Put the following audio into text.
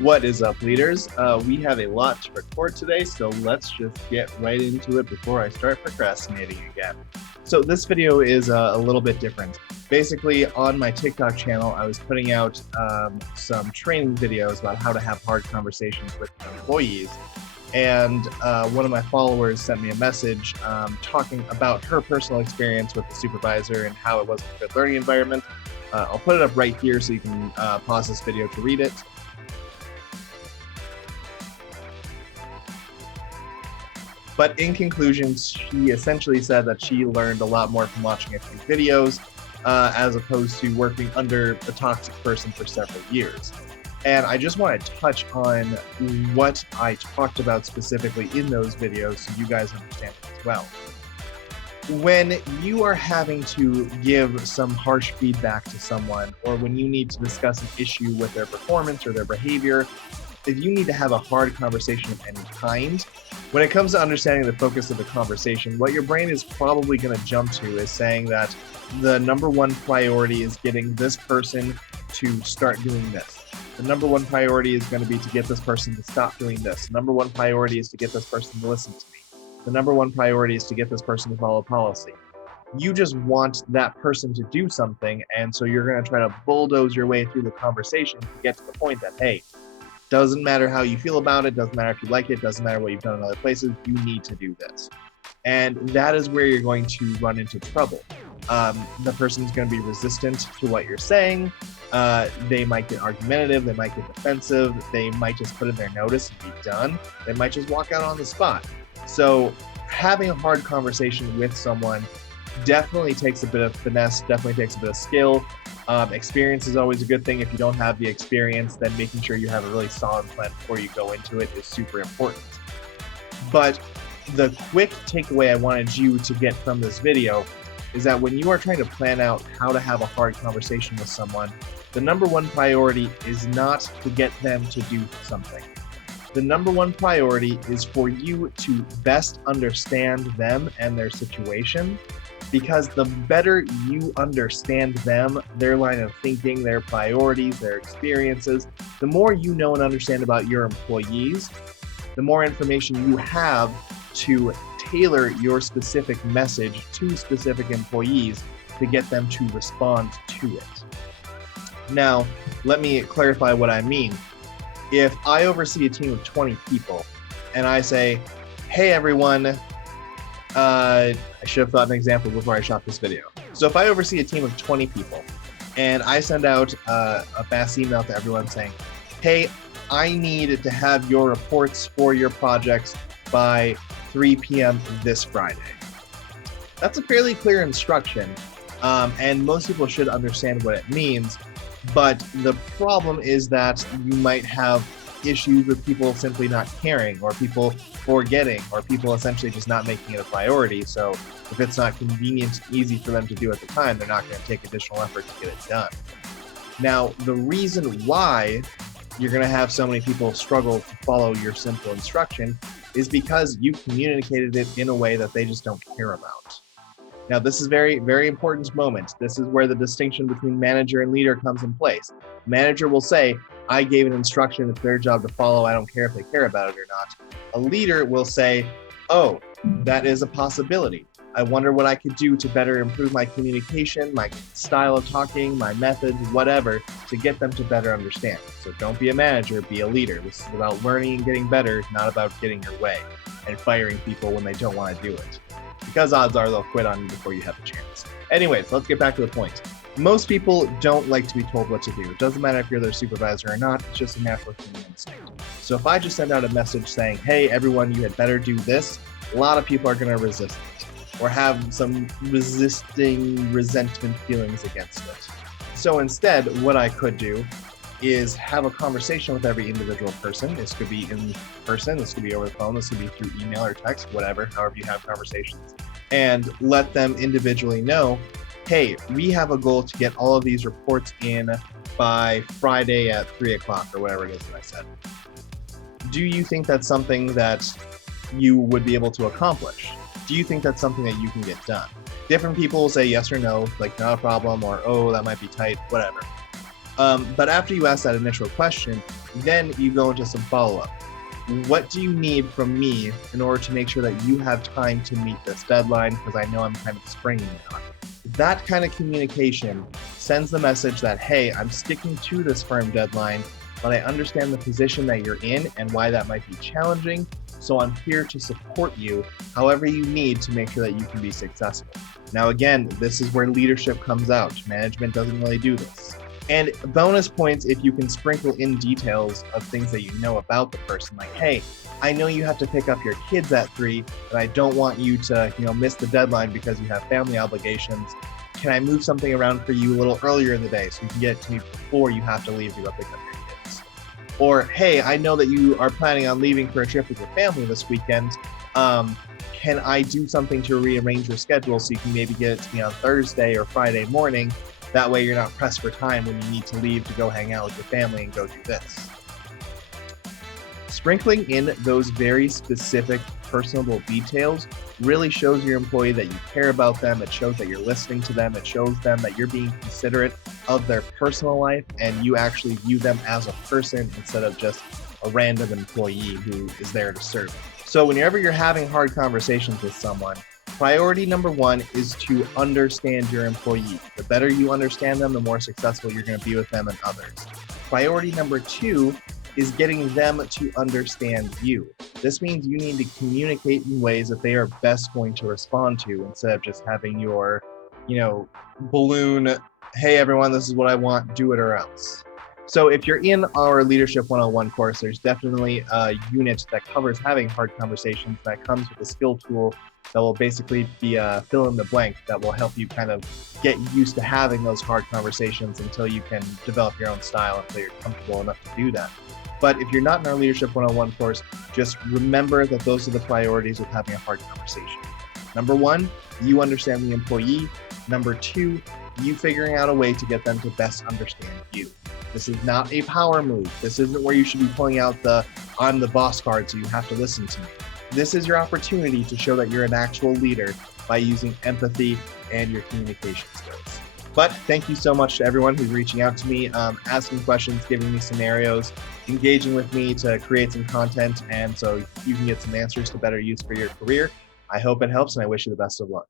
What is up, leaders? We have a lot to record today, so let's just get right into it before I start procrastinating again. So this video is a little bit different. Basically, on my TikTok channel, I was putting out some training videos about how to have hard conversations with employees. And one of my followers sent me a message talking about her personal experience with the supervisor and how it wasn't a good learning environment. I'll put it up right here so you can pause this video to read it. But in conclusion, she essentially said that she learned a lot more from watching a few videos as opposed to working under a toxic person for several years. And I just want to touch on what I talked about specifically in those videos so you guys understand it as well. When you are having to give some harsh feedback to someone, or when you need to discuss an issue with their performance or their behavior, if you need to have a hard conversation of any kind, when it comes to understanding the focus of the conversation, what your brain is probably going to jump to is saying that the number one priority is getting this person to start doing this. The number one priority is going to be to get this person to stop doing this. The number one priority is to get this person to listen to me. The number one priority is to get this person to follow policy. You just want that person to do something, and so you're going to try to bulldoze your way through the conversation to get to the point that, hey, doesn't matter how you feel about it, doesn't matter if you like it, doesn't matter what you've done in other places, you need to do this. And that is where you're going to run into trouble. The person's going to be resistant to what you're saying. They might get argumentative, they might get defensive, they might just put in their notice and be done. They might just walk out on the spot. So having a hard conversation with someone definitely takes a bit of finesse, definitely takes a bit of skill. Experience is always a good thing. If you don't have the experience, then making sure you have a really solid plan before you go into it is super important. But the quick takeaway I wanted you to get from this video is that when you are trying to plan out how to have a hard conversation with someone, the number one priority is not to get them to do something. The number one priority is for you to best understand them and their situation, because the better you understand them, their line of thinking, their priorities, their experiences, the more you know and understand about your employees, the more information you have to tailor your specific message to specific employees to get them to respond to it. Now, let me clarify what I mean. If I oversee a team of 20 people and I say, hey everyone, I should have thought of an example before I shot this video. So if I oversee a team of 20 people and I send out a mass email to everyone saying, hey, I need to have your reports for your projects by 3 p.m. this Friday. That's a fairly clear instruction, and most people should understand what it means. But the problem is that you might have issues with people simply not caring, or people forgetting, or people essentially just not making it a priority. So if it's not convenient and easy for them to do at the time, they're not going to take additional effort to get it done. Now, the reason why you're going to have so many people struggle to follow your simple instruction is because you communicated it in a way that they just don't care about. Now, this is very, very important moment. This is where the distinction between manager and leader comes in place. Manager will say, I gave an instruction, it's their job to follow, I don't care if they care about it or not. A leader will say, oh, that is a possibility. I wonder what I could do to better improve my communication, my style of talking, my methods, whatever, to get them to better understand. So don't be a manager, be a leader. This is about learning and getting better, not about getting your way and firing people when they don't want to do it. Because odds are they'll quit on you before you have a chance. Anyways, let's get back to the point. Most people don't like to be told what to do. It doesn't matter if you're their supervisor or not, it's just a natural human instinct. So if I just send out a message saying, hey, everyone, you had better do this, a lot of people are going to resist it or have some resentment feelings against it. So instead, what I could do is have a conversation with every individual person. This could be in person, this could be over the phone, this could be through email or text, whatever, however you have conversations, and let them individually know, hey, we have a goal to get all of these reports in by Friday at 3 o'clock or whatever it is that I said. Do you think that's something that you would be able to accomplish? Do you think that's something that you can get done? Different people will say yes or no, like not a problem, or oh, that might be tight, whatever. But after you ask that initial question, then you go into some follow-up. What do you need from me in order to make sure that you have time to meet this deadline? Because I know I'm kind of springing it on you. That kind of communication sends the message that, hey, I'm sticking to this firm deadline, but I understand the position that you're in and why that might be challenging. So I'm here to support you however you need to make sure that you can be successful. Now, again, this is where leadership comes out. Management doesn't really do this. And bonus points if you can sprinkle in details of things that you know about the person. Like, hey, I know you have to pick up your kids at 3, but I don't want you to, miss the deadline because you have family obligations. Can I move something around for you a little earlier in the day so you can get it to me before you have to leave to go pick up your kids? Or, hey, I know that you are planning on leaving for a trip with your family this weekend. Can I do something to rearrange your schedule so you can maybe get it to me on Thursday or Friday morning? That way you're not pressed for time when you need to leave to go hang out with your family and go do this. Sprinkling in those very specific personable details really shows your employee that you care about them. It shows that you're listening to them. It shows them that you're being considerate of their personal life and you actually view them as a person instead of just a random employee who is there to serve. So whenever you're having hard conversations with someone, priority number 1 is to understand your employee. The better you understand them, the more successful you're going to be with them and others. Priority number 2 is getting them to understand you. This means you need to communicate in ways that they are best going to respond to instead of just having your, balloon, hey everyone, this is what I want, do it or else. So if you're in our Leadership 101 course, there's definitely a unit that covers having hard conversations that comes with a skill tool that will basically be a fill in the blank that will help you kind of get used to having those hard conversations until you can develop your own style until you're comfortable enough to do that. But if you're not in our Leadership 101 course, just remember that those are the priorities with having a hard conversation. Number 1, you understand the employee. Number 2, you figuring out a way to get them to best understand you. This is not a power move. This isn't where you should be pulling out the I'm the boss card so you have to listen to me. This is your opportunity to show that you're an actual leader by using empathy and your communication skills. But thank you so much to everyone who's reaching out to me, asking questions, giving me scenarios, engaging with me to create some content, and so you can get some answers to better use for your career. I hope it helps, and I wish you the best of luck.